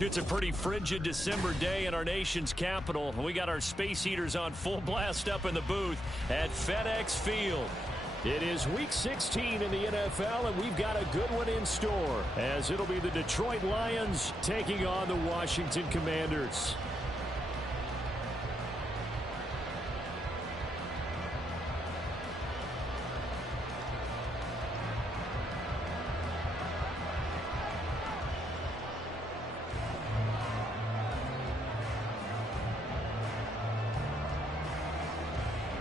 It's a pretty frigid December day in our nation's capital. We got our space heaters on full blast up in the booth at FedEx Field. It is Week 16 in the NFL, and we've got a good one in store, as it'll be the Detroit Lions taking on the Washington Commanders.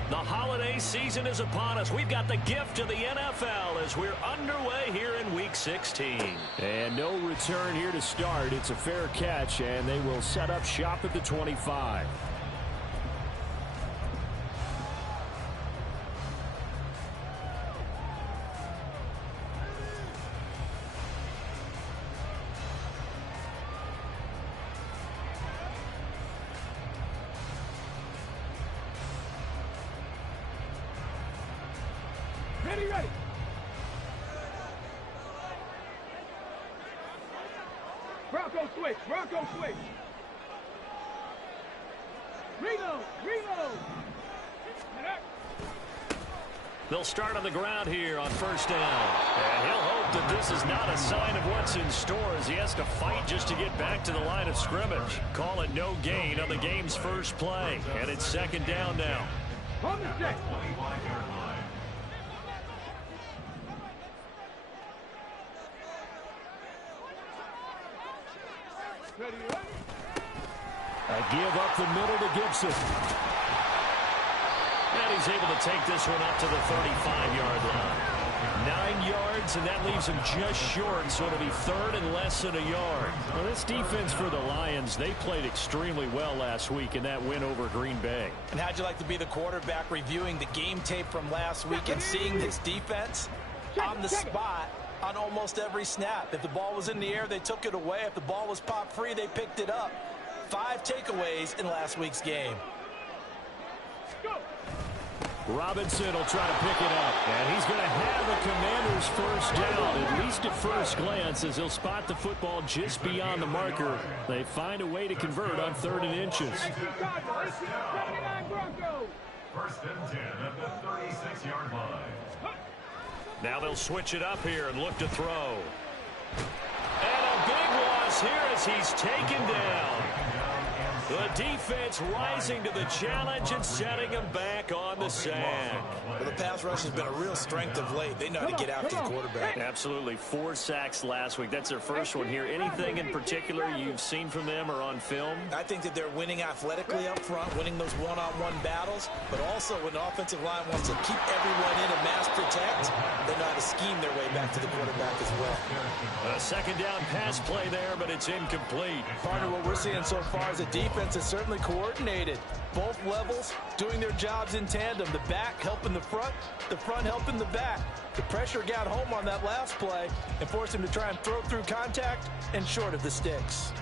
The holiday season is upon us. We've got the gift of the NFL as we're underway here in Week 16. And no return here to start. It's a fair catch, and they will set up shop at the 25. Ready. Bronco switch. Reload. They'll start on the ground here on first down. And he'll hope that this is not a sign of what's in store as he has to fight just to get back to the line of scrimmage. Call it no gain on the game's first play. And it's second down now. On the set. A give up the middle to Gibson. And he's able to take this one up to the 35-yard line. 9 yards, and that leaves him just short, so it'll be third and less than a yard. Well, this defense for the Lions, they played extremely well last week in that win over Green Bay. And how'd you like to be the quarterback reviewing the game tape from last week and seeing this defense on the spot on almost every snap? If the ball was in the air, they took it away. If the ball was popped free, they picked it up. 5 takeaways in last week's game. Robinson will try to pick it up, and he's going to have the Commanders' first down, at least at first glance, as he'll spot the football just beyond the marker. They find a way to convert on 3rd and inches. First and 10 at the 36-yard line. Now they'll switch it up here and look to throw. And a big loss here as he's taken down. The defense rising to the challenge and setting him back on the sack. Well, the pass rush has been a real strength of late. They know how to get after the quarterback. Absolutely. 4 sacks last week. That's their first one here. Anything in particular you've seen from them or on film? I think that they're winning athletically up front, winning those one-on-one battles, but also when the offensive line wants to keep everyone in and mass protect, they know how to scheme their way back to the quarterback as well. A second down pass play there, but it's incomplete. Partner, what we're seeing so far is a defense is certainly coordinated. Both levels doing their jobs in tandem. The back helping the front helping the back. The pressure got home on that last play and forced him to try and throw through contact and short of the sticks.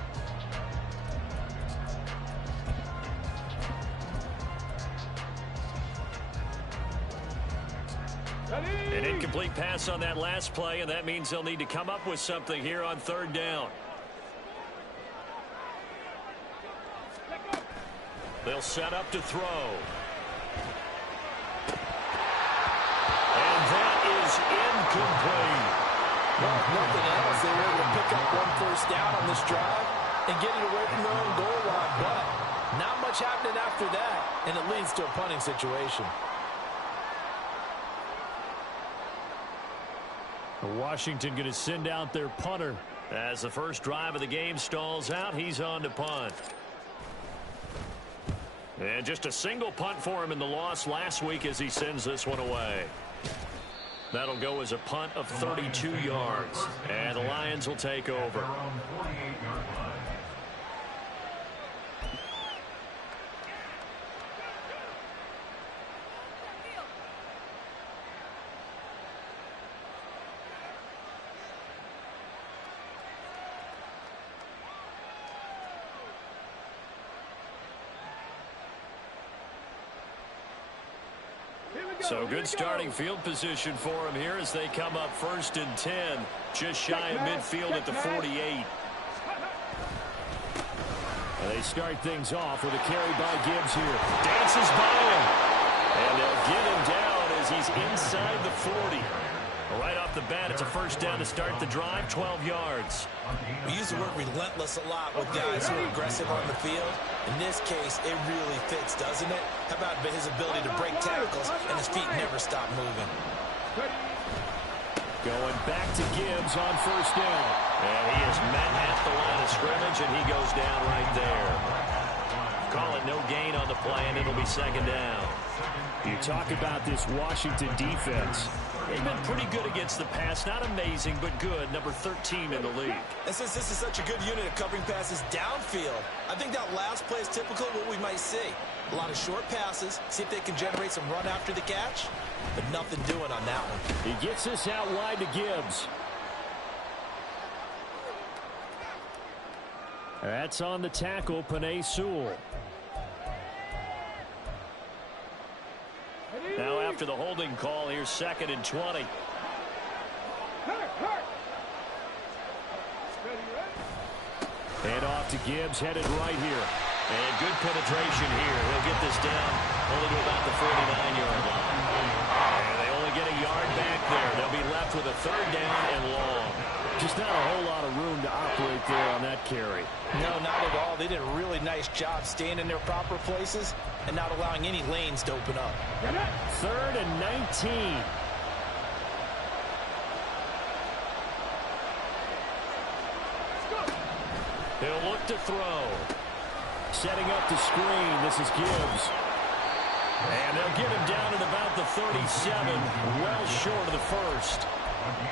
An incomplete pass on that last play, and that means they'll need to come up with something here on 3rd down. They'll set up to throw. And that is incomplete. Well, if nothing else, they were able to pick up 1 first down on this drive and get it away from their own goal line. But not much happening after that, and it leads to a punting situation. Washington going to send out their punter. As the first drive of the game stalls out, he's on to punt. And just a single punt for him in the loss last week as he sends this one away. That'll go as a punt of 32 yards. And the Lions will take over. So good starting field position for him here as they come up 1st and 10, just shy of midfield at the 48. And they start things off with a carry by Gibbs here. Dances by him. And they'll get him down as he's inside the 40. Right off the bat, it's a first down to start the drive, 12 yards. We use the word relentless a lot with guys who are aggressive on the field. In this case, it really fits, doesn't it? How about his ability to break tackles and his feet never stop moving? Going back to Gibbs on first down. And he is met at the line of scrimmage, and he goes down right there. Call it no gain on the play, and it'll be second down. You talk about this Washington defense. They've been pretty good against the pass. Not amazing, but good. Number 13 in the league. And since this is such a good unit of covering passes downfield, I think that last play is typical of what we might see. A lot of short passes, see if they can generate some run after the catch, but nothing doing on that one. He gets this out wide to Gibbs. That's on the tackle, Penei Sewell. Now after the holding call, here's 2nd and 20. Hand off to Gibbs, headed right here. And good penetration here. He'll get this down only to about the 49-yard line. And they only get a yard back there. They'll be left with a 3rd down and long. Just not a whole lot of room to operate there on that carry. No, not at all. They did a really nice job staying in their proper places and not allowing any lanes to open up. 3rd and 19. He'll look to throw. Setting up the screen. This is Gibbs. And they'll get him down at about the 37, well short of the first.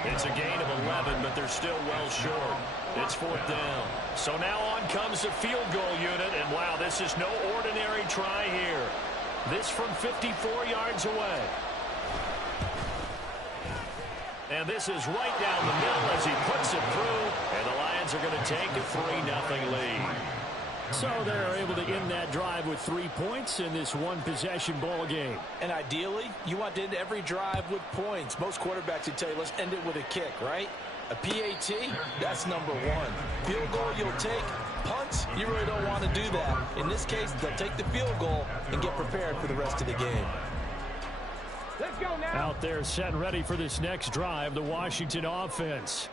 It's a gain of 11, but they're still well short. It's 4th down. So now on comes the field goal unit, and wow, this is no ordinary try here. This from 54 yards away. And this is right down the middle as he puts it through, and the Lions are going to take a 3-0 lead. So they're able to end that drive with 3 points in this one-possession ball game. And ideally, you want to end every drive with points. Most quarterbacks would tell you, let's end it with a kick, right? A PAT, that's number 1. Field goal, you'll take. Punts, you really don't want to do that. In this case, they'll take the field goal and get prepared for the rest of the game. Let's go now. Out there set and ready for this next drive, the Washington offense.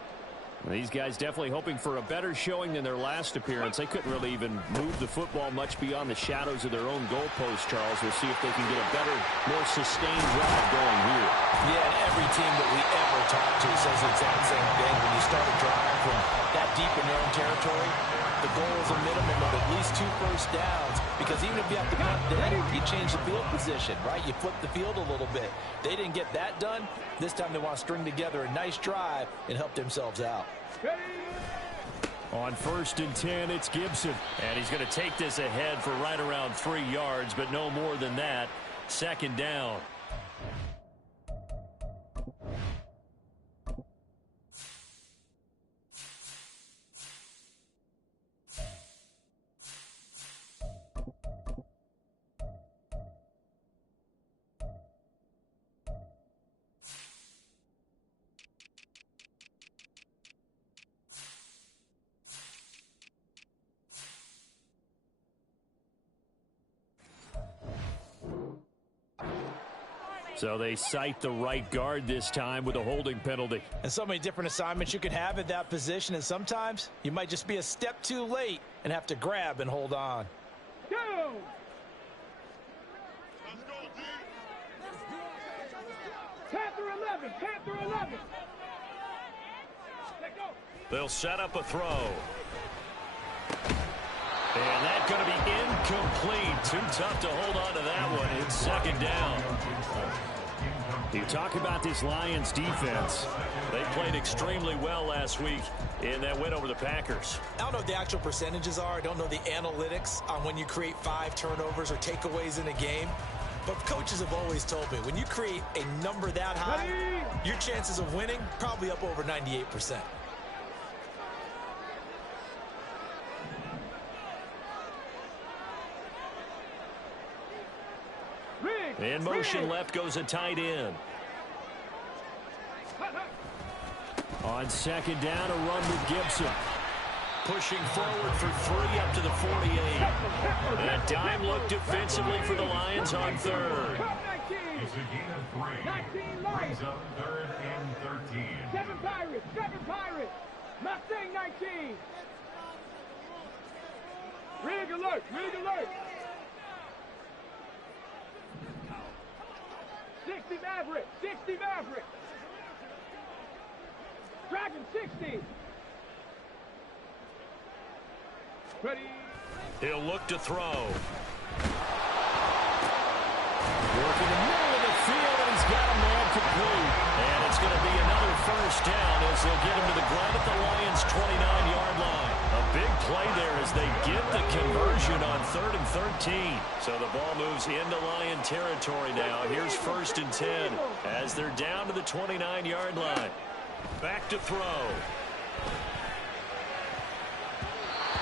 These guys definitely hoping for a better showing than their last appearance. They couldn't really even move the football much beyond the shadows of their own goalpost, Charles. We'll see if they can get a better, more sustained drive going here. Yeah, and every team that we ever talk to says the exact same thing. When you start a drive from that deep in their own territory, the goal is a minimum of at least 2 first downs, because even if you have to punt then, you change the field position, right? You flip the field a little bit. They didn't get that done. This time they want to string together a nice drive and help themselves out. On 1st and 10, it's Gibson. And he's going to take this ahead for right around 3 yards, but no more than that. 2nd down. So they cite the right guard this time with a holding penalty. And so many different assignments you can have at that position, and sometimes you might just be a step too late and have to grab and hold on. Go! Panther 11, Panther 11. Let go. They'll set up a throw. And that's going to be incomplete. Too tough to hold on to that one. It's 2nd down. You talk about this Lions defense. They played extremely well last week in that win over the Packers. I don't know what the actual percentages are. I don't know the analytics on when you create 5 turnovers or takeaways in a game. But coaches have always told me, when you create a number that high, your chances of winning probably up over 98%. In motion left goes a tight end. On 2nd down, a run with Gibson. pushing forward for 3 up to the 48. A dime look defensively for the Lions on third. It's a gain of 3. 19 Lions. Brings up 3rd and 13. 7 Pirates. 7 Pirates. Mustang 19. Rig alert. Rig alert. 60 Maverick. 60 Maverick. Dragon 60. Ready. He'll look to throw. Working the middle of the field, and he's got a man complete. And it's going to be another first down as they'll get him to the ground at the Lions' 29-yard line. A big play there as they get the conversion on 3rd and 13. So the ball moves into Lion territory now. Here's 1st and 10 as they're down to the 29-yard line. Back to throw.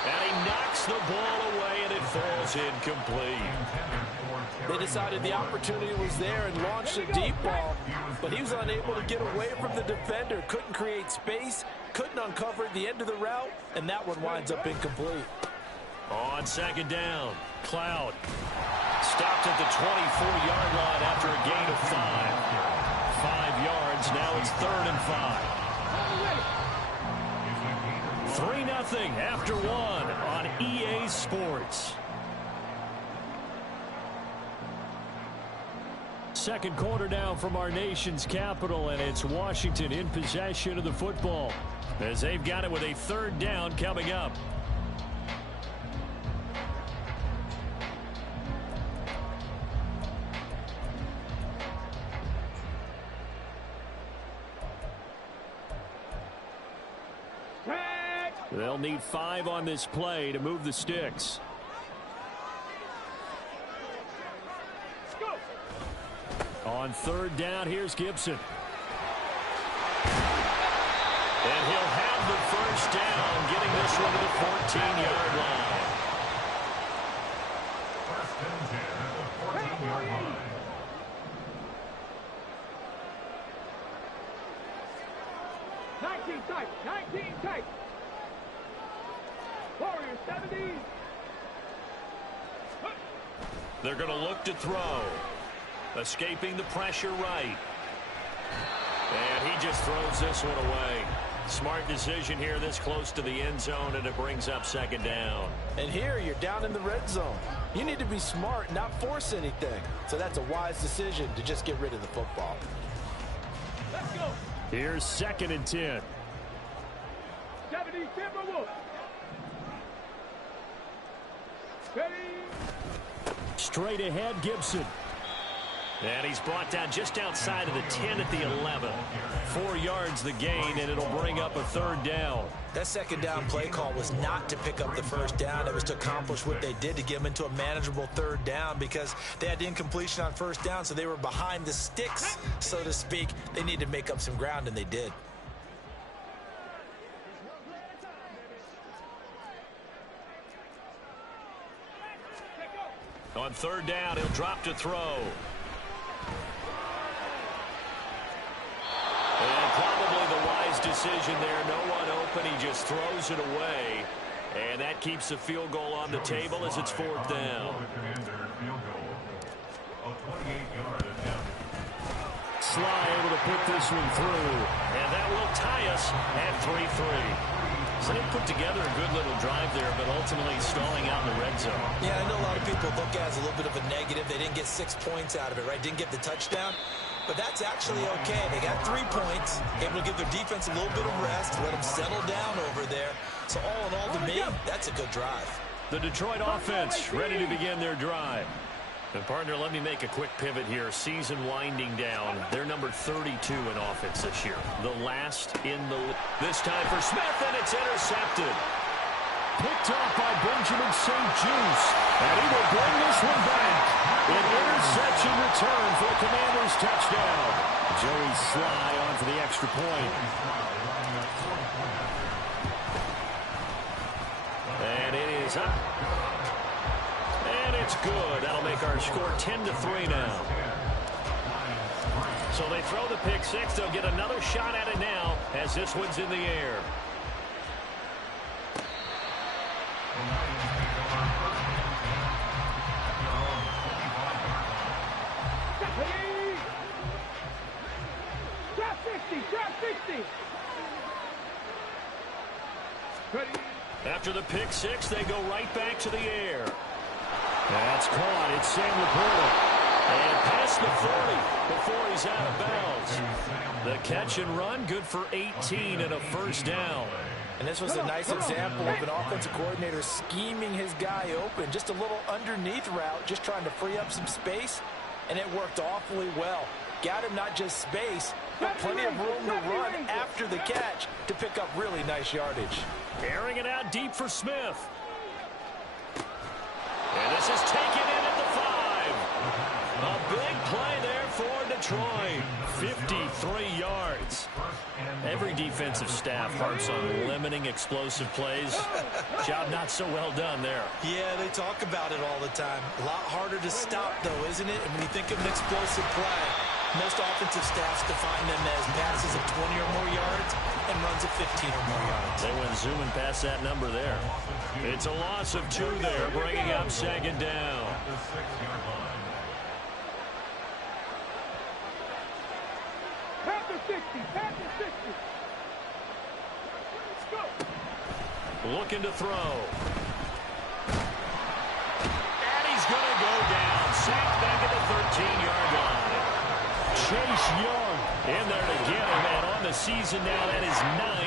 And he knocks the ball away, and it falls incomplete. They decided the opportunity was there and launched a deep ball, but he was unable to get away from the defender, couldn't create space, couldn't uncover the end of the route, and that one winds up incomplete. On 2nd down, Cloud stopped at the 24-yard line after a gain of 5. 5 yards, now it's 3rd and 5. 3-0 after 1 on EA Sports. Second quarter now from our nation's capital, and it's Washington in possession of the football as they've got it with a 3rd down coming up. They'll need 5 on this play to move the sticks. On 3rd down, here's Gibson. And he'll have the first down, getting this one to the 14-yard line. 1st and 10 at the 14-yard line. Tight. 19 tight. Warriors 70. They're going to look to throw. Escaping the pressure right. And he just throws this one away. Smart decision here this close to the end zone, and it brings up 2nd down. And here you're down in the red zone. You need to be smart, not force anything. So that's a wise decision to just get rid of the football. Let's go. Here's 2nd and 10. 70 Timberwolves. Ready. Straight ahead, Gibson. And he's brought down just outside of the 10 at the 11. 4 yards the gain, and it'll bring up a 3rd down. That 2nd down play call was not to pick up the 1st down. It was to accomplish what they did, to get them into a manageable 3rd down, because they had incompletion on 1st down, so they were behind the sticks, so to speak. They needed to make up some ground, and they did. On 3rd down, he'll drop to throw. And probably the wise decision there. No one open. He just throws it away. And that keeps the field goal on the table as it's 4th down. Sly able to put this one through. And that will tie us at 3-3. So they put together a good little drive there, but ultimately stalling out in the red zone. Yeah, I know a lot of people look at it as a little bit of a negative. They didn't get 6 points out of it, right? Didn't get the touchdown. But that's actually okay. They got 3 points, able to give their defense a little bit of rest, let them settle down over there. So all in all, to me, that's a good drive. The Detroit offense ready to begin their drive. And, partner, let me make a quick pivot here. Season winding down. They're number 32 in offense this year. The last in the league. This time for Smith, and it's intercepted. Picked off by Benjamin St. Juice. And he will bring this one back. An interception return for a Commanders touchdown. Joey Sly on for the extra point. And it is up. And it's good. That'll make our score 10-3 now. So they throw the pick six. They'll get another shot at it now as this one's in the air. Drop 60, drop 60. After the pick six, they go right back to the air. That's caught. It's Sam Laporta. And past the 40 before he's out of bounds. The catch and run, good for 18 and a first down. And this was a nice example of an offensive coordinator scheming his guy open. Just a little underneath route, just trying to free up some space, and it worked awfully well. Got him not just space, but plenty of room to run after the catch to pick up really nice yardage. Airing it out deep for Smith. And this is taken in at the 5. A big play there for Detroit. 53 yards. Every defensive staff harps on limiting explosive plays. Job not so well done there. Yeah, they talk about it all the time. A lot harder to stop, though, isn't it? And when you think of an explosive play, most offensive staffs define them as passes of 20 or more yards and runs of 15 or more yards. They went zooming past that number there. It's a loss of 2 there, bringing up second down. Panther 60, Panther 60. Let's go. Looking to throw. And he's going to go down. Sacked back at the 13-yard line. Chase Young in there to get him, and on the season now, that is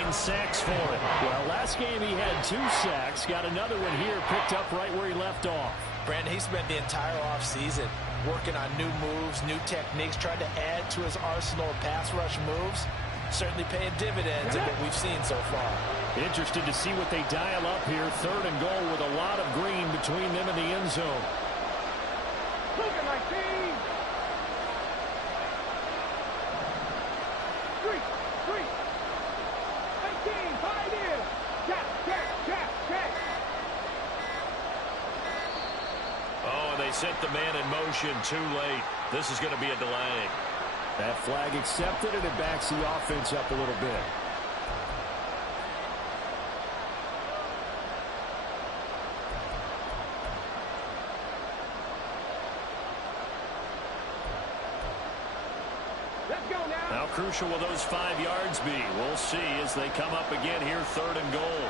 9 sacks for him. Well, last game he had 2 sacks, got another one here, picked up right where he left off. Brandon, he spent the entire offseason working on new moves, new techniques, trying to add to his arsenal of pass rush moves. Certainly paying dividends in what we've seen so far. Interested to see what they dial up here. 3rd and goal with a lot of green between them and the end zone. Look at my team. 3, 18, 5 in. Jack. Oh, and they sent the man in motion too late. This is going to be a delay. That flag accepted, and it backs the offense up a little bit. Let's go now. How crucial will those 5 yards be? We'll see as they come up again here, 3rd and goal.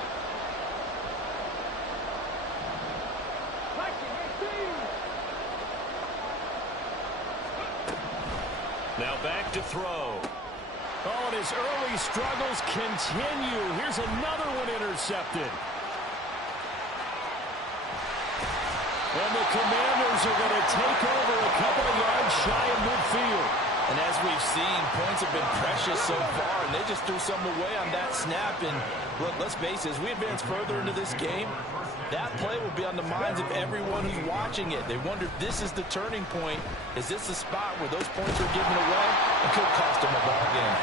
Now back to throw. Oh, and his early struggles continue. Here's another one intercepted. And the Commanders are going to take over a couple of yards shy of midfield. And as we've seen, points have been precious so far, and they just threw some away on that snap. And look, let's face it, as we advance further into this game, that play will be on the minds of everyone who's watching it. They wonder if this is the turning point. Is this the spot where those points are given away? It could cost them a ball game.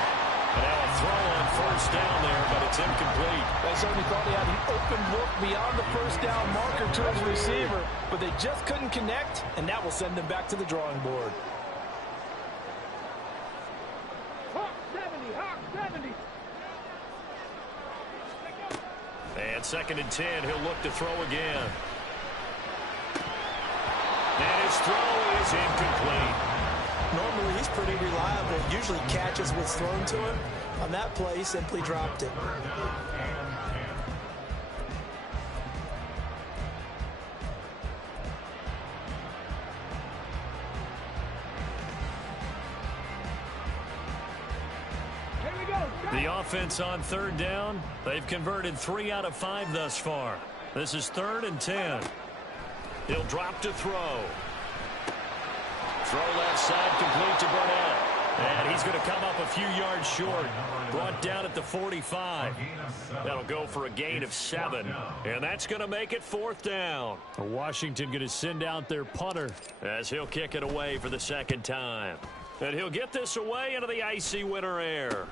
And now a throw on 1st down there, but it's incomplete. They certainly thought he had an open look beyond the 1st down marker to his receiver, but they just couldn't connect, and that will send them back to the drawing board. Hawk 70. And 2nd and 10, he'll look to throw again. And his throw is incomplete. Normally, he's pretty reliable. Usually catches what's thrown to him. On that play, he simply dropped it. The offense on 3rd down. They've converted 3 out of 5 thus far. This is 3rd and 10. He'll drop to throw. Throw left side, complete to Burnett. And he's going to come up a few yards short. Brought down at the 45. That'll go for a gain of 7. And that's going to make it 4th down. Washington going to send out their punter as he'll kick it away for the 2nd time. And he'll get this away into the icy winter air.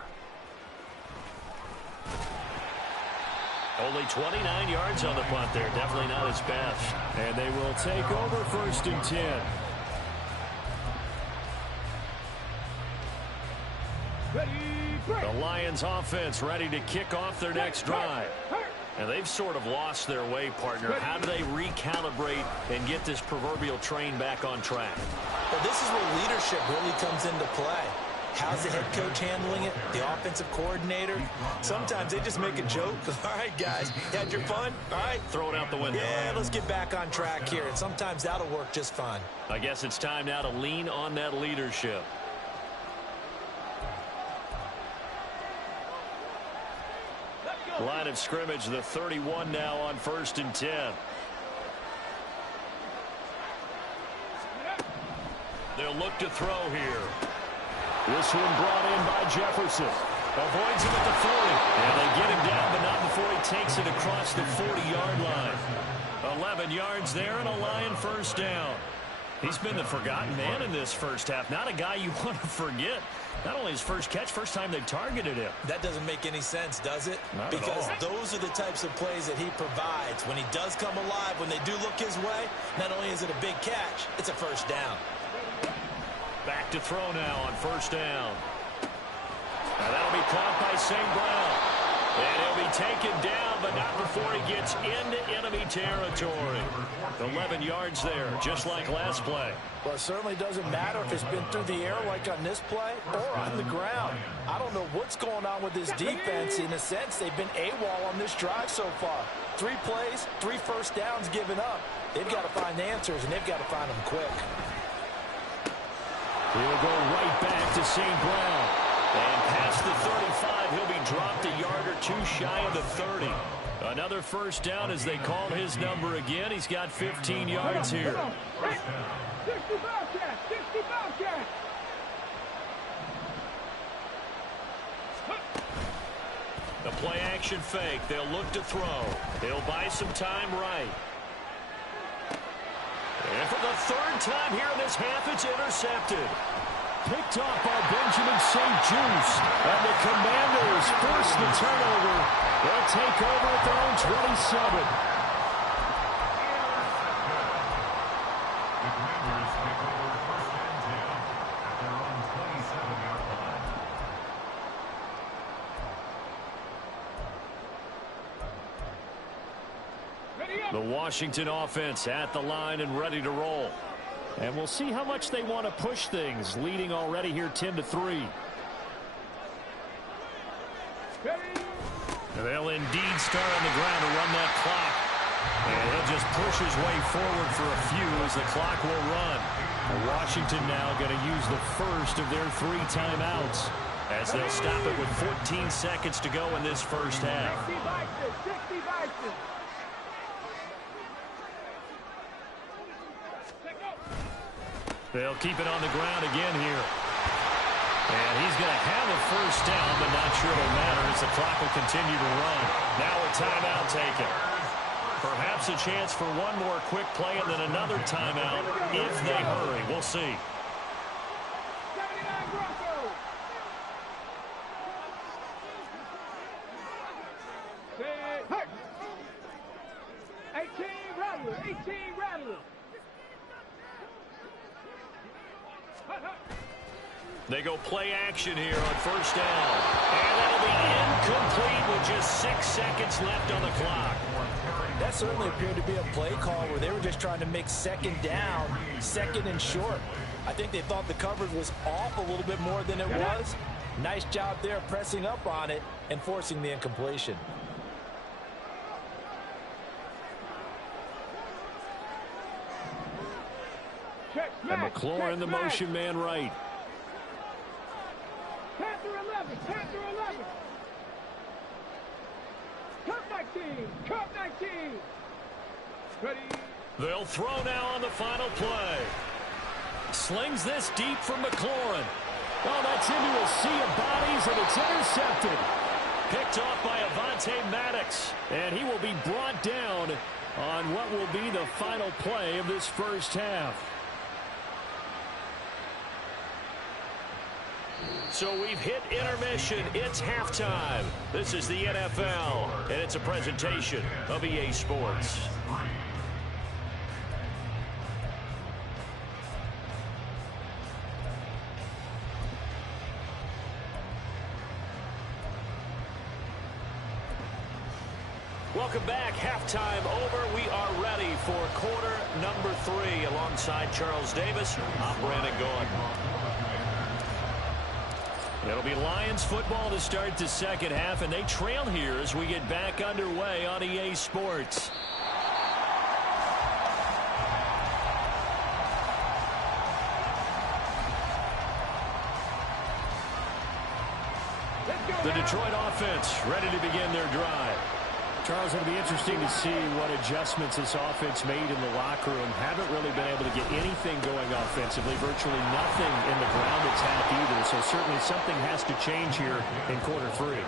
Only 29 yards on the punt there. Definitely not his best. And they will take over 1st and 10. Ready, break. The Lions offense ready to kick off their next drive. And they've sort of lost their way, partner. How do they recalibrate and get this proverbial train back on track? Well, this is where leadership really comes into play. How's the head coach handling it? The offensive coordinator? Sometimes they just make a joke. All right, guys, you had your fun? All right. Throw it out the window. Yeah, let's get back on track here. And sometimes that'll work just fine. I guess it's time now to lean on that leadership. Line of scrimmage, the 31 now on 1st and 10. They'll look to throw here. This one brought in by Jefferson. Avoids him at the 40. And they get him down, but not before he takes it across the 40-yard line. 11 yards there and a Lion first down. He's been the forgotten man in this first half. Not a guy you want to forget. Not only his first catch, first time they targeted him. That doesn't make any sense, does it? Not because at all. Those are the types of plays that he provides. When he does come alive, when they do look his way, not only is it a big catch, it's a first down. Back to throw now on first down. Now that'll be caught by St. Brown. And he'll be taken down, but not before he gets into enemy territory. 11 yards there, just like last play. Well, it certainly doesn't matter if it's been through the air like on this play or on the ground. I don't know what's going on with this defense. In a sense, they've been AWOL on this drive so far. 3 plays, 3 first downs given up. They've got to find answers, and they've got to find them quick. He'll go right back to St. Brown. And past the 35, he'll be dropped a yard or 2 shy of the 30. Another first down as they call his number again. He's got 15 yards here. 65 catch, 65 catch. The play action fake. They'll look to throw. They'll buy some time right. And for the 3rd time here in this half, it's intercepted. Picked off by Benjamin St. Juice. And the Commanders force the turnover. They'll take over at their own 27. The Commanders take over 1st and 10 at their own 27-yard line. The Washington offense at the line and ready to roll. And we'll see how much they want to push things, leading already here 10-3. They'll indeed start on the ground to run that clock. And he'll just push his way forward for a few as the clock will run. Washington now going to use the first of their 3 timeouts as they'll stop it with 14 seconds to go in this first half. 60 Vikings. They'll keep it on the ground again here. And he's going to have a first down, but not sure it'll matter as the clock will continue to run. Now a timeout taken. Perhaps a chance for one more quick play and then another timeout if they hurry. We'll see. 79 Broncos. 18 Rattler. 18 Rattler. They go play action here on first down. And that'll be incomplete with just 6 seconds left on the clock. That certainly appeared to be a play call where they were just trying to make 2nd down, 2nd and short. I think they thought the coverage was off a little bit more than it was. Nice job there pressing up on it and forcing the incompletion. And McLaurin, the motion man right. Panther 11, Panther 11. Cup 19, Cup 19. Ready. They'll throw now on the final play. Slings this deep from McLaurin. Oh, that's into a sea of bodies, and it's intercepted. Picked off by Avonte Maddox. And he will be brought down on what will be the final play of this first half. So we've hit intermission. It's halftime. This is the NFL, and it's a presentation of EA Sports. Welcome back. Halftime over. We are ready for quarter number 3 alongside Charles Davis. I'm Brandon Gaughan. It'll be Lions football to start the second half, and they trail here as we get back underway on EA Sports. The Detroit offense ready to begin their drive. Charles, it'll be interesting to see what adjustments this offense made in the locker room. Haven't really been able to get anything going offensively. Virtually nothing in the ground attack either. So certainly something has to change here in quarter 3.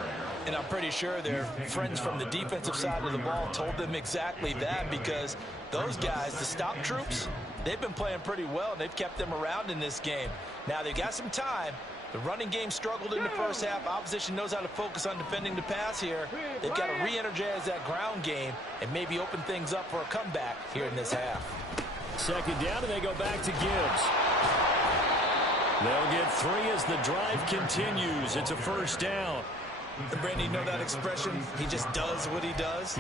And I'm pretty sure their friends from the defensive side of the ball told them exactly that, because those guys, the stop troops, they've been playing pretty well, and they've kept them around in this game. Now they've got some time. The running game struggled in the first half. Opposition knows how to focus on defending the pass here. They've got to re-energize that ground game and maybe open things up for a comeback here in this half. Second down, and they go back to Gibbs. They'll get 3 as the drive continues. It's a first down. And Brandon, you know that expression? He just does what he does.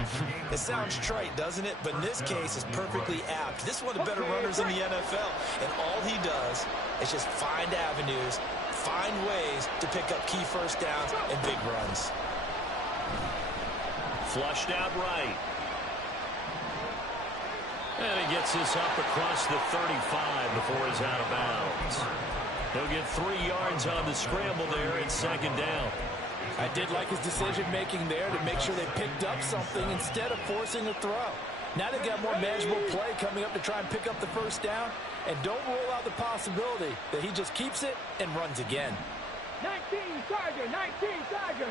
It sounds trite, doesn't it? But in this case, it's perfectly apt. This is one of the better runners in the NFL. And all he does is just find avenues, find ways to pick up key first downs and big runs. Flushed out right. And he gets this up across the 35 before he's out of bounds. He'll get 3 yards on the scramble there at second down. I did like his decision-making there to make sure they picked up something instead of forcing a throw. Now they've got more manageable play coming up to try and pick up the first down. And don't rule out the possibility that he just keeps it and runs again. 19 Tiger, 19 Tiger.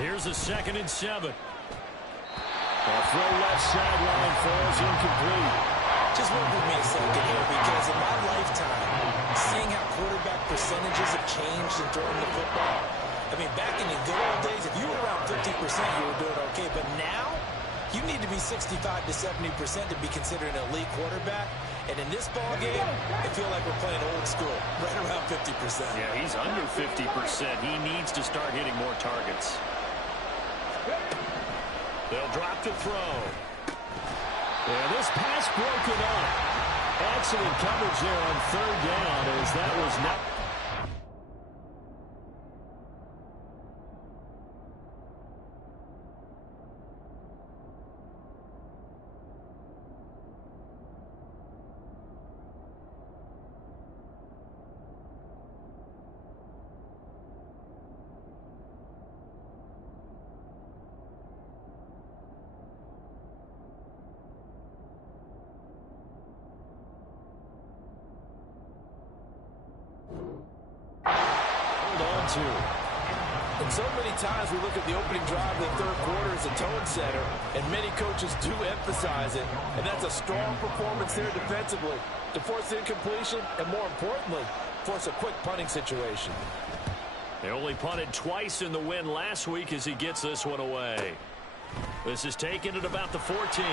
Here's a 2nd and 7. A throw left sideline falls incomplete. Just work with me a second here, because in my lifetime, seeing how quarterback percentages have changed in throwing the football, I mean, back in the good old days, if you were around 50%, you were doing okay. But now, you need to be 65 to 70% to be considered an elite quarterback. And in this ball game, I feel like we're playing old school, right around 50%. Yeah, he's under 50%. He needs to start hitting more targets. They'll drop to throw. And this pass broken up. Excellent coverage there on 3rd down, as that was not. And so many times we look at the opening drive of the 3rd quarter as a tone setter, and many coaches do emphasize it. And that's a strong performance there defensively to force incompletion and, more importantly, force a quick punting situation. They only punted twice in the win last week as he gets this one away. This is taken at about the 14.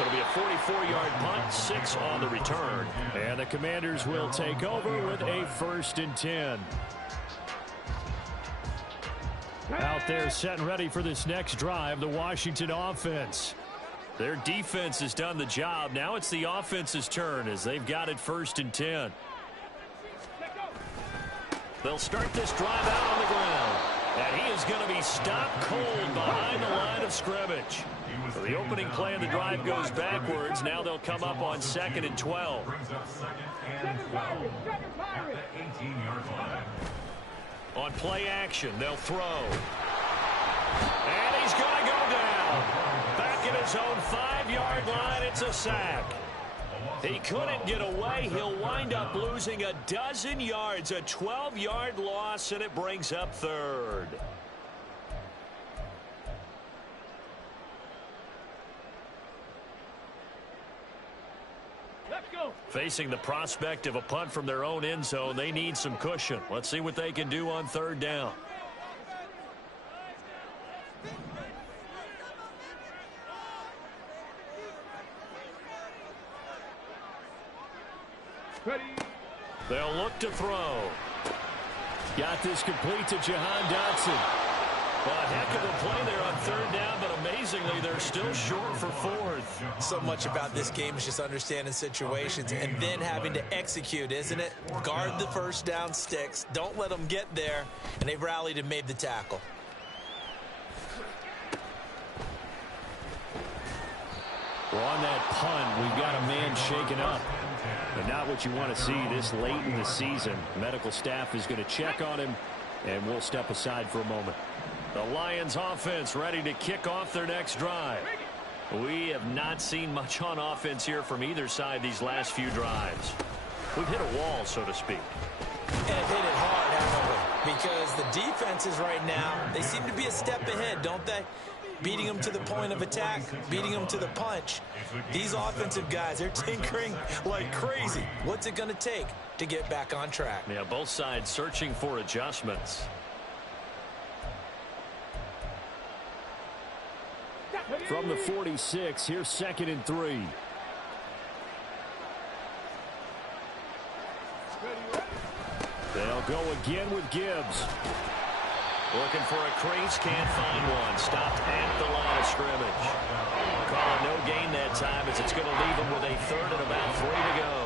It'll be a 44-yard punt, 6 on the return. And the Commanders will take over with a 1st and 10. Out there set and ready for this next drive, the Washington offense. Their defense has done the job. Now it's the offense's turn as they've got it 1st and 10. They'll start this drive out on the ground. And he is going to be stopped cold behind the line of scrimmage. So the opening play of the drive goes backwards. Now they'll come up on 2nd and 12. Brings up 2nd and 12 at the 18-yard line. On play action, they'll throw. And he's going to go down. Back at his own 5-yard line, it's a sack. He couldn't get away. He'll wind up losing a dozen yards, a 12-yard loss, and it brings up 3rd. Let's go. Facing the prospect of a punt from their own end zone, they need some cushion. Let's see what they can do on 3rd down. Ready. They'll look to throw. Got this complete to Jahan Dotson. Well, a heck of a play there on third down, but amazingly, they're still short for fourth. So much about this game is just understanding situations and then having to execute, isn't it? Guard the first down sticks. Don't let them get there. And they've rallied and made the tackle. Well, on that punt, we've got a man shaken up. But not what you want to see this late in the season. Medical staff is going to check on him, and we'll step aside for a moment. The Lions offense ready to kick off their next drive. We have not seen much on offense here from either side these last few drives. We've hit a wall, so to speak. And hit it hard, haven't we? Because the defenses right now, they seem to be a step ahead, don't they? Beating them to the point of attack, beating them to the punch. These offensive guys, they're tinkering like crazy. What's it going to take to get back on track? Yeah, both sides searching for adjustments. From the 46, here's 2nd and 3. They'll go again with Gibbs. Looking for a crease, can't find one. Stopped at the line of scrimmage. Call it no gain that time as it's going to leave him with a third and about 3 to go.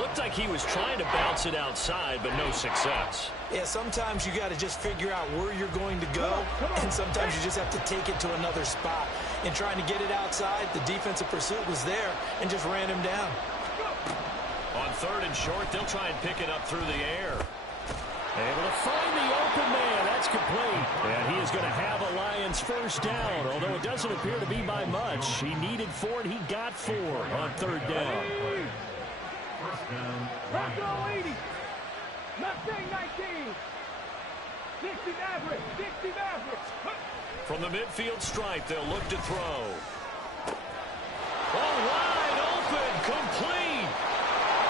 Looked like he was trying to bounce it outside, but no success. Yeah, sometimes you got to just figure out where you're going to go, and sometimes you just have to take it to another spot. In trying to get it outside, the defensive pursuit was there and just ran him down. On 3rd and short, they'll try and pick it up through the air. Able to find the open man. That's complete. And he is going to have a Lions first down, although it doesn't appear to be by much. He needed 4, and he got 4 on 3rd down. First goal 80. Mustang 19. 60 average. 60 average. From the midfield stripe, they'll look to throw. Oh, wide open. Complete.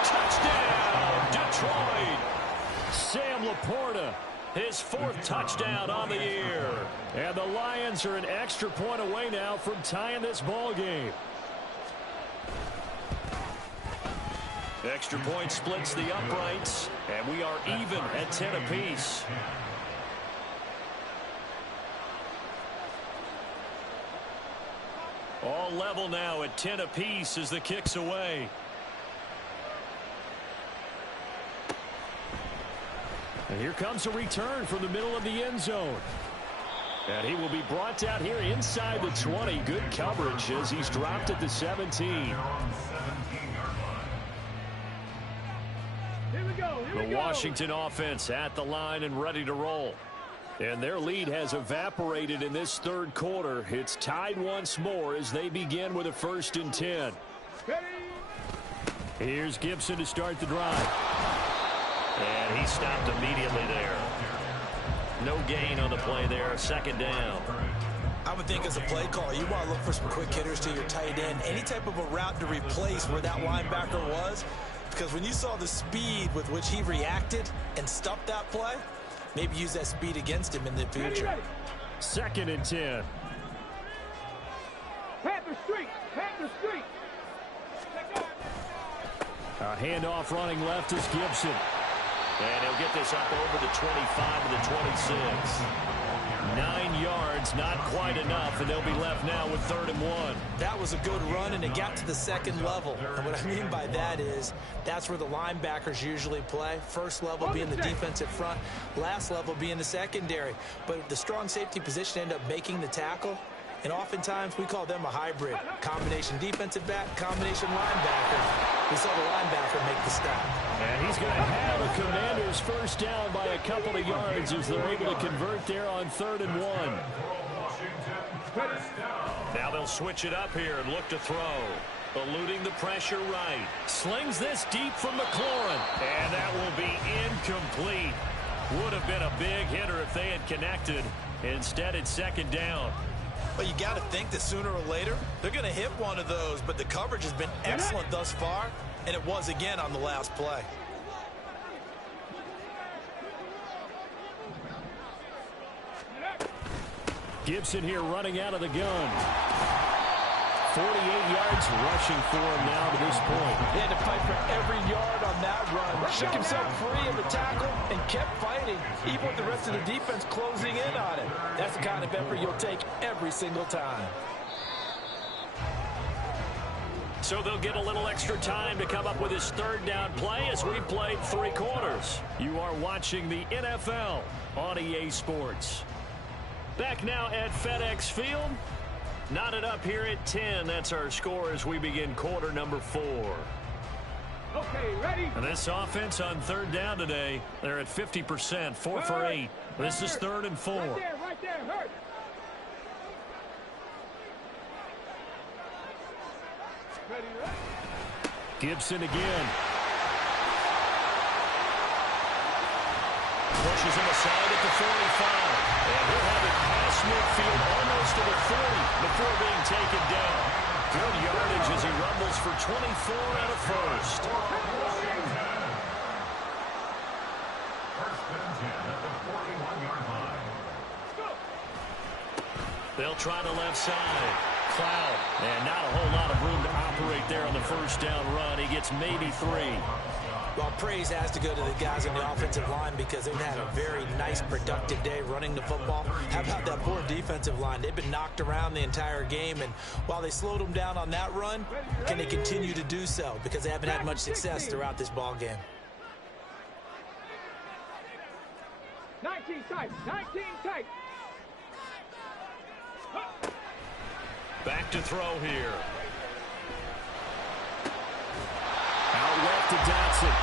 Touchdown, Detroit. Sam Laporta, his 4th touchdown on the year. And the Lions are an extra point away now from tying this ball game. Extra point splits the uprights, and we are even at 10 apiece. All level now at 10 apiece as the kick's away. And here comes a return from the middle of the end zone. And he will be brought down here inside the 20. Good coverage as he's dropped at the 17. The Washington offense at the line and ready to roll. And their lead has evaporated in this 3rd quarter. It's tied once more as they begin with a 1st and 10. Here's Gibson to start the drive. And he stopped immediately there. No gain on the play there. 2nd down. I would think as a play caller, you want to look for some quick hitters to your tight end. Any type of a route to replace where that linebacker was. Because when you saw the speed with which he reacted and stopped that play, maybe use that speed against him in the future. 2nd and 10. Panther Street. Panther Street. A handoff running left is Gibson. And he'll get this up over the 25 to the 26. 9 yards, not quite enough, and they'll be left now with 3rd and 1. That was a good run, and it got to the 2nd level. And what I mean by that is that's where the linebackers usually play. First level being the defensive front, last level being the secondary. But the strong safety position ended up making the tackle. And oftentimes we call them a hybrid. Combination defensive back, combination linebacker. We saw the linebacker make the stop. And he's going to have a Commanders first down by a couple of yards as they're able to convert there on 3rd and 1. Now they'll switch it up here and look to throw. Eluding the pressure right. Slings this deep from McLaurin. And that will be incomplete. Would have been a big hitter if they had connected. Instead, it's 2nd down. But you got to think that sooner or later, they're going to hit one of those. But the coverage has been excellent thus far, and it was again on the last play. Gibson here running out of the gun. 48 yards rushing for him now to this point. He had to fight for every yard on that run. Shook himself free of the tackle and kept fighting, even with the rest of the defense closing in on it. That's the kind of effort you'll take every single time. So they'll get a little extra time to come up with his third down play as we played 3 quarters. You are watching the NFL on EA Sports. Back now at FedEx Field. Knotted up here at 10. That's our score as we begin quarter number 4. Okay, ready? And this offense on third down today, they're at 50%, 4 for 8. This is 3rd and 4. Right there, hurt. Ready, ready. Gibson again. Pushes him aside at the 45. And he'll have it past midfield almost to the 40 before being taken down. Good yardage as he rumbles for 24 and a first. First and 10 at the 41-yard line. They'll try the left side. Cloud. And not a whole lot of room to operate there on the first down run. He gets maybe 3. Well, praise has to go to the guys on the offensive line because they've had a very nice, productive day running the football. How about that poor defensive line? They've been knocked around the entire game, and while they slowed them down on that run, can they continue to do so? Because they haven't had much success throughout this ball game. 19 tight, 19 tight. Back to throw here. Out left to Dotson.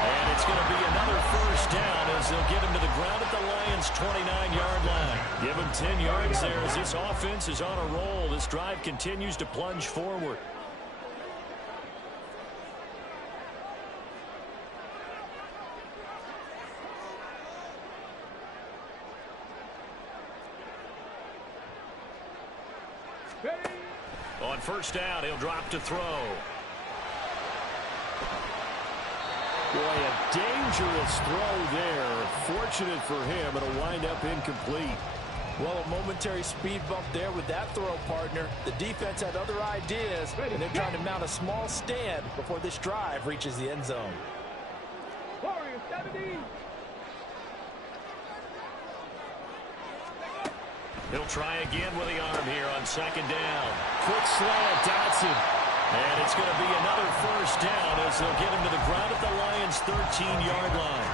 And it's going to be another first down as they'll get him to the ground at the Lions' 29-yard line. Give him 10 yards there as this offense is on a roll. This drive continues to plunge forward. On first down, he'll drop to throw. Boy, a dangerous throw there. Fortunate for him, it'll wind up incomplete. Well, a momentary speed bump there with that throw, partner. The defense had other ideas, and they're trying to mount a small stand before this drive reaches the end zone. Warriors 70. He'll try again with the arm here on second down. Quick slant, Dotson. And it's going to be another first down as they'll get him to the ground at the Lions' 13-yard line.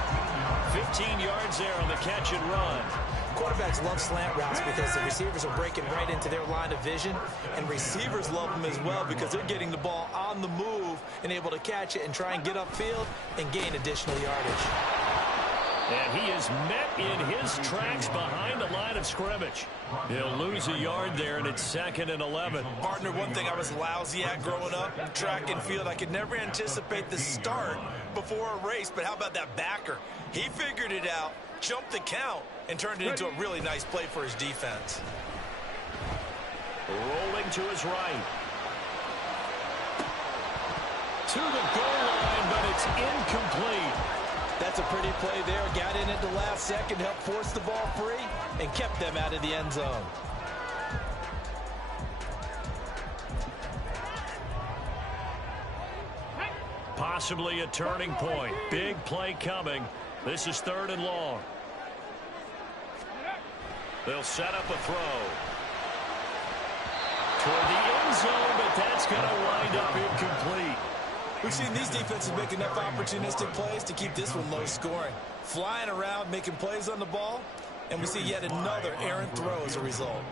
15 yards there on the catch and run. Quarterbacks love slant routes because the receivers are breaking right into their line of vision, and receivers love them as well because they're getting the ball on the move and able to catch it and try and get upfield and gain additional yardage. And he is met in his tracks behind the line of scrimmage. He'll lose a yard there, and it's 2nd and 11. Partner, one thing I was lousy at growing up, track and field, I could never anticipate the start before a race, but how about that backer? He figured it out, jumped the count, and turned it into a really nice play for his defense. Rolling to his right. To the goal line, but it's incomplete. That's a pretty play there. Got in at the last second, helped force the ball free, and kept them out of the end zone. Possibly a turning point. Big play coming. This is 3rd and long. They'll set up a throw. Toward the end zone, but that's going to wind up incomplete. We've seen these defenses make enough opportunistic plays to keep this one low scoring. Flying around, making plays on the ball, and we see yet another errant throw as a result.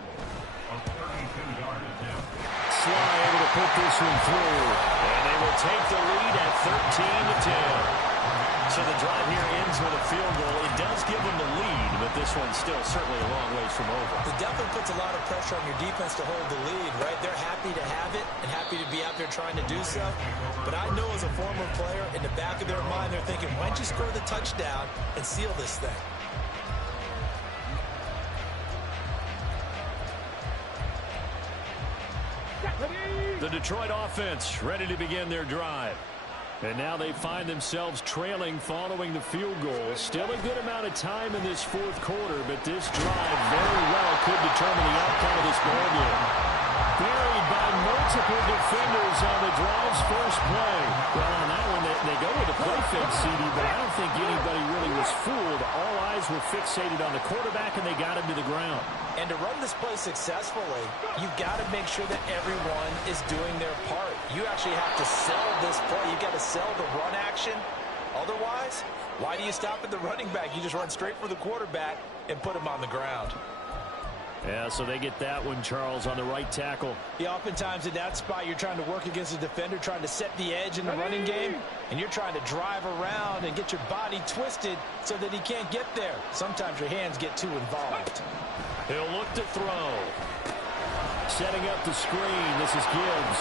Sly able to put this one through, and they will take the lead at 13-10. So the drive here ends with a field goal. It does give them the lead, but this one's still certainly a long ways from over. It definitely puts a lot of pressure on your defense to hold the lead, right? They're happy to have it and happy to be out there trying to do so. But I know as a former player, in the back of their mind, they're thinking, why don't you score the touchdown and seal this thing? The Detroit offense ready to begin their drive. And now they find themselves trailing following the field goal. Still a good amount of time in this 4th quarter, but this drive very well could determine the outcome of this ballgame. Buried by most multiple defenders on the drive's first play. Well, on that one, they go with a play fake, CD, but I don't think anybody really was fooled. All eyes were fixated on the quarterback, and they got him to the ground. And to run this play successfully, you've got to make sure that everyone is doing their part. You actually have to sell this play. You've got to sell the run action. Otherwise, why do you stop at the running back? You just run straight for the quarterback and put him on the ground. Yeah, so they get that one, Charles, on the right tackle. Yeah, oftentimes in that spot, you're trying to work against a defender, trying to set the edge in the running game, and you're trying to drive around and get your body twisted so that he can't get there. Sometimes your hands get too involved. He'll look to throw. Setting up the screen. This is Gibbs.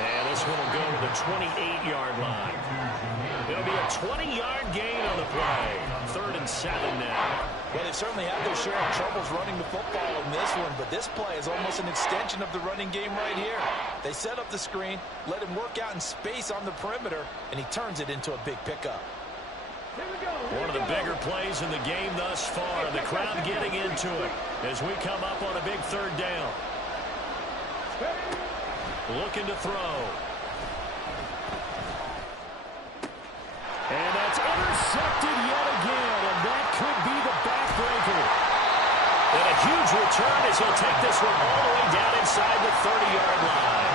And this one will go to the 28-yard line. It'll be a 20-yard gain on the play. 3rd and 7 now. Well, they certainly have their share of troubles running the football in this one, but this play is almost an extension of the running game right here. They set up the screen, let him work out in space on the perimeter, and he turns it into a big pickup. One of the bigger plays in the game thus far. The crowd getting into it as we come up on a big 3rd down. Looking to throw. And that's intercepted yet again, and that could be the backbreaker. And a huge return as he'll take this one all the way down inside the 30-yard line.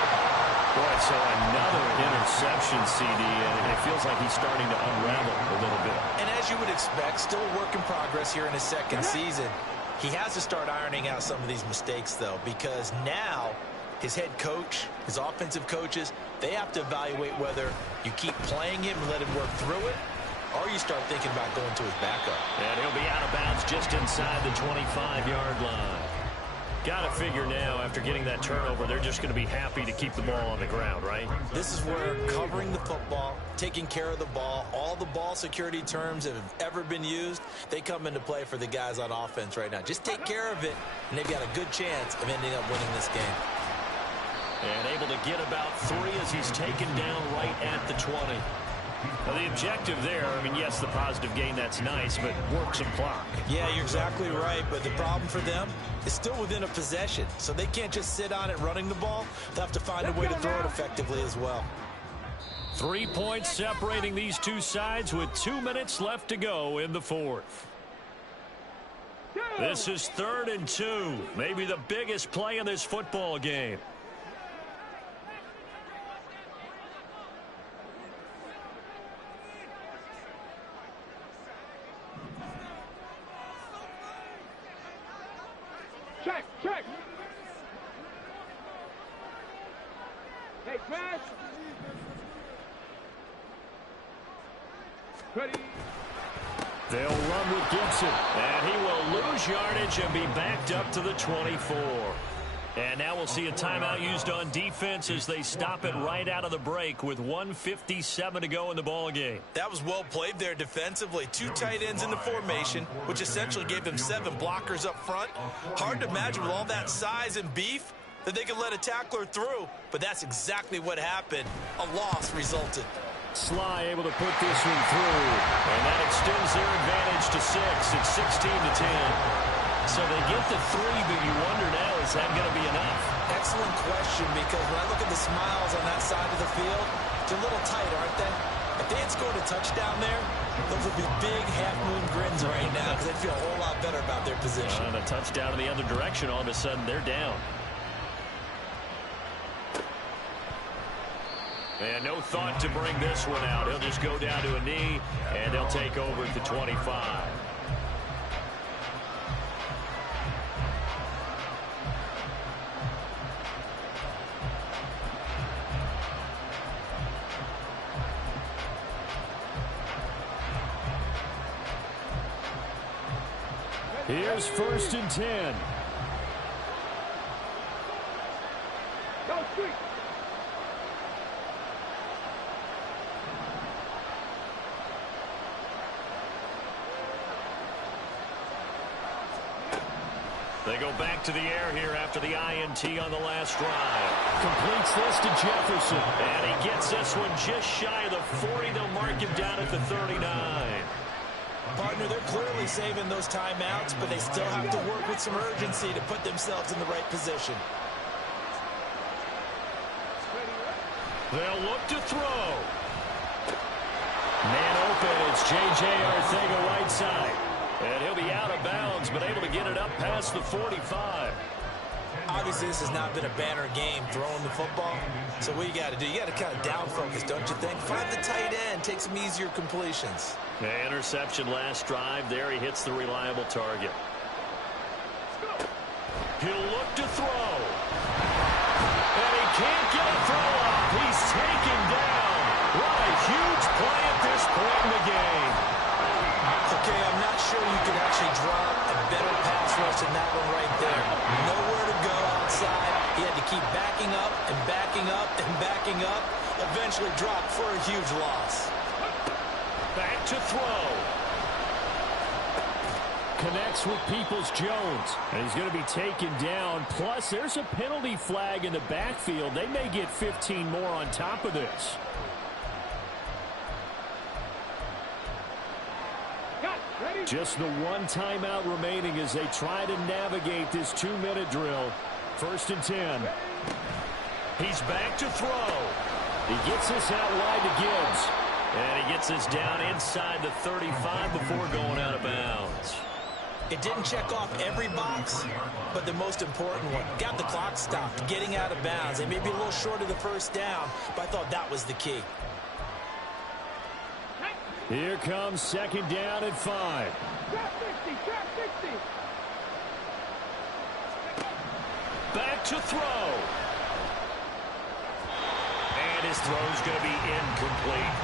Boy, so another interception, CD, and it feels like he's starting to unravel a little bit. And as you would expect, still a work in progress here in his 2nd season. He has to start ironing out some of these mistakes, though, because now his head coach, his offensive coaches, they have to evaluate whether you keep playing him and let him work through it, or you start thinking about going to his backup. And he'll be out of bounds just inside the 25-yard line. Got to figure now, after getting that turnover, they're just going to be happy to keep the ball on the ground, right? This is where covering the football, taking care of the ball, all the ball security terms that have ever been used, they come into play for the guys on offense right now. Just take care of it, and they've got a good chance of ending up winning this game. And able to get about 3 as he's taken down right at the 20. Well, the objective there, I mean, yes, the positive gain, that's nice, but work some clock. Yeah, you're exactly right, but the problem for them is still within a possession, so they can't just sit on it running the ball. They'll have to find a way to throw it effectively as well. 3 points separating these two sides with 2 minutes left to go in the 4th. This is 3rd and 2, maybe the biggest play in this football game. Check, check. Hey, pass. Ready. They'll run with Gibson, and he will lose yardage and be backed up to the 24. And now we'll see a timeout used on defense as they stop it right out of the break with 1:57 to go in the ball game. That was well played there defensively. 2 tight ends in the formation, which essentially gave them 7 blockers up front. Hard to imagine with all that size and beef that they could let a tackler through, but that's exactly what happened. A loss resulted. Sly able to put this one through, and that extends their advantage to 6. It's 16-10. So they get the 3, but you wonder now, is that going to be enough? Excellent question, because when I look at the smiles on that side of the field, they're a little tight, aren't they? If they had scored a touchdown there, those would be big half-moon grins right now because they'd feel a whole lot better about their position. And a touchdown in the other direction, all of a sudden they're down. And no thought to bring this one out. He'll just go down to a knee, and they'll take over at the 25. Here's 1st and 10. Go, street. They go back to the air here after the INT on the last drive. Completes this to Jefferson. And he gets this one just shy of the 40. They'll mark him down at the 39. Partner, they're clearly saving those timeouts, but they still have to work with some urgency to put themselves in the right position. They'll look to throw. Man open, it's J.J. Arcega-Whiteside. And he'll be out of bounds, but able to get it up past the 45. Obviously, this has not been a banner game throwing the football. So what you got to do, you got to kind of down focus, don't you think? Find the tight end, take some easier completions. Yeah, interception last drive. There he hits the reliable target. He'll look to throw. And he can't get a throw up. He's taken down. What a huge play at this point in the game. Okay, I'm not sure you can actually drop a better pass rush than that one right there. Nowhere to go outside. He had to keep backing up and backing up and backing up. Eventually dropped for a huge loss. Back to throw. Connects with Peoples-Jones. And he's going to be taken down. Plus, there's a penalty flag in the backfield. They may get 15 more on top of this. Just the one timeout remaining as they try to navigate this 2-minute drill. 1st and 10. He's back to throw. He gets this out wide to Gibbs. And he gets this down inside the 35 before going out of bounds. It didn't check off every box, but the most important one. Got the clock stopped, getting out of bounds. They may be a little short of the 1st down, but I thought that was the key. Here comes 2nd down and 5. Trap 60, trap 60. Back to throw. And his throw's going to be incomplete.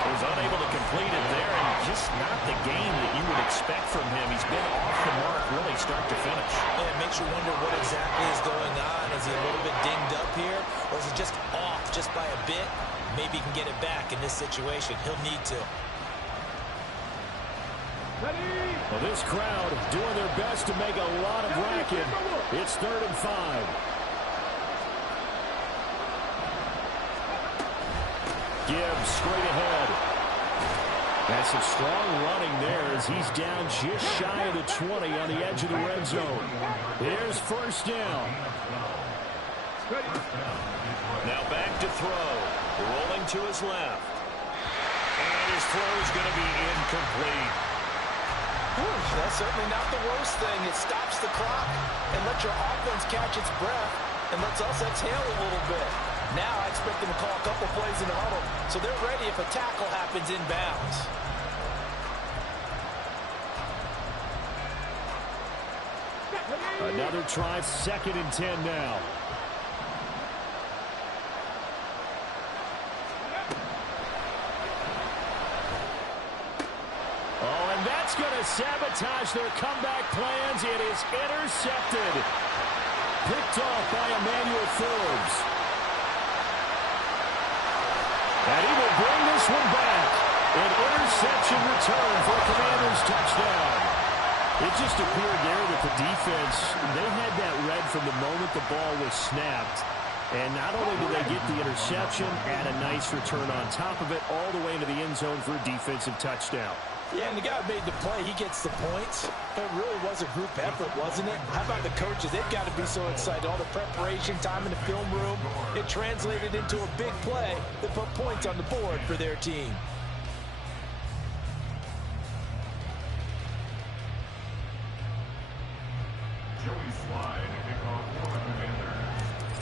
He was unable to complete it there, and just not the game that you would expect from him. He's been off the mark really start to finish. Yeah, it makes you wonder what exactly is going on. Is he a little bit dinged up here, or is he just off just by a bit? Maybe he can get it back in this situation. He'll need to. Well, this crowd doing their best to make a lot of racket. It's 3rd and 5. Gibbs straight ahead. That's some strong running there as he's down just shy of the 20 on the edge of the red zone. Here's 1st down. Now back to throw. Rolling to his left. And his throw is going to be incomplete. That's certainly not the worst thing. It stops the clock and lets your offense catch its breath and lets us exhale a little bit. Now I expect them to call a couple plays in the huddle so they're ready if a tackle happens inbounds. Another try, 2nd and 10 now. Oh, and that's going to sabotage their comeback plans. It is intercepted. Picked off by Emmanuel Forbes. And he will bring this one back. An interception return for a Commanders touchdown. It just appeared there that the defense, they had that read from the moment the ball was snapped. And not only did they get the interception, add a nice return on top of it, all the way into the end zone for a defensive touchdown. Yeah, and the guy made the play. He gets the points. It really was a group effort, wasn't it? How about the coaches? They've got to be so excited. All the preparation time in the film room. It translated into a big play that put points on the board for their team.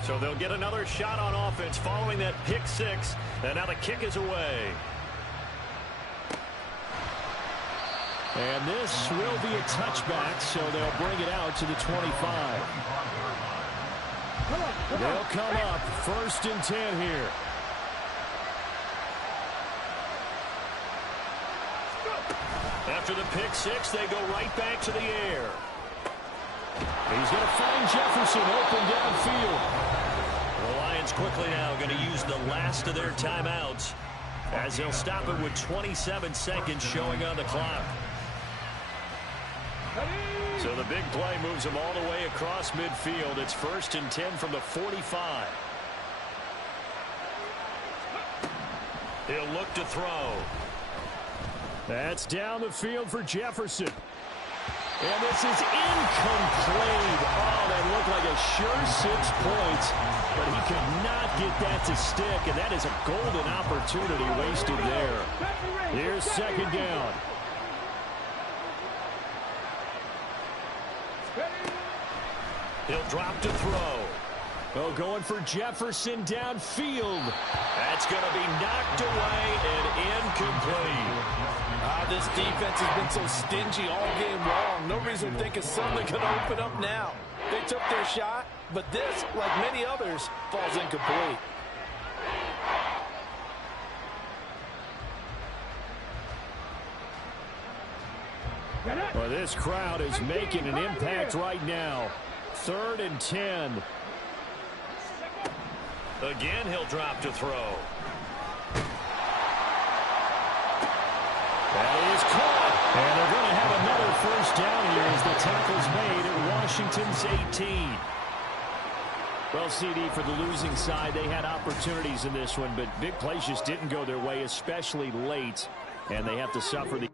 So they'll get another shot on offense following that pick 6. And now the kick is away. And this will be a touchback, so they'll bring it out to the 25. They'll come up 1st and 10 here. After the pick 6, they go right back to the air. He's going to find Jefferson open downfield. The Lions quickly now going to use the last of their timeouts as they'll stop it with 27 seconds showing on the clock. So the big play moves them all the way across midfield. It's 1st and 10 from the 45. He'll look to throw. That's down the field for Jefferson. And this is incomplete. Oh, that looked like a sure 6 points, but he could not get that to stick, and that is a golden opportunity wasted there. Here's second down. He'll drop to throw. Oh, going for Jefferson downfield. That's going to be knocked away and incomplete. This defense has been so stingy all game long. No reason to think it's suddenly going to open up now. They took their shot, but this, like many others, falls incomplete. Well, this crowd is making an impact right now. 3rd and 10. Again, he'll drop to throw. That is caught. And they're going to have another first down here as the tackle's made at Washington's 18. Well, CD, for the losing side, they had opportunities in this one, but big plays just didn't go their way, especially late. And they have to suffer the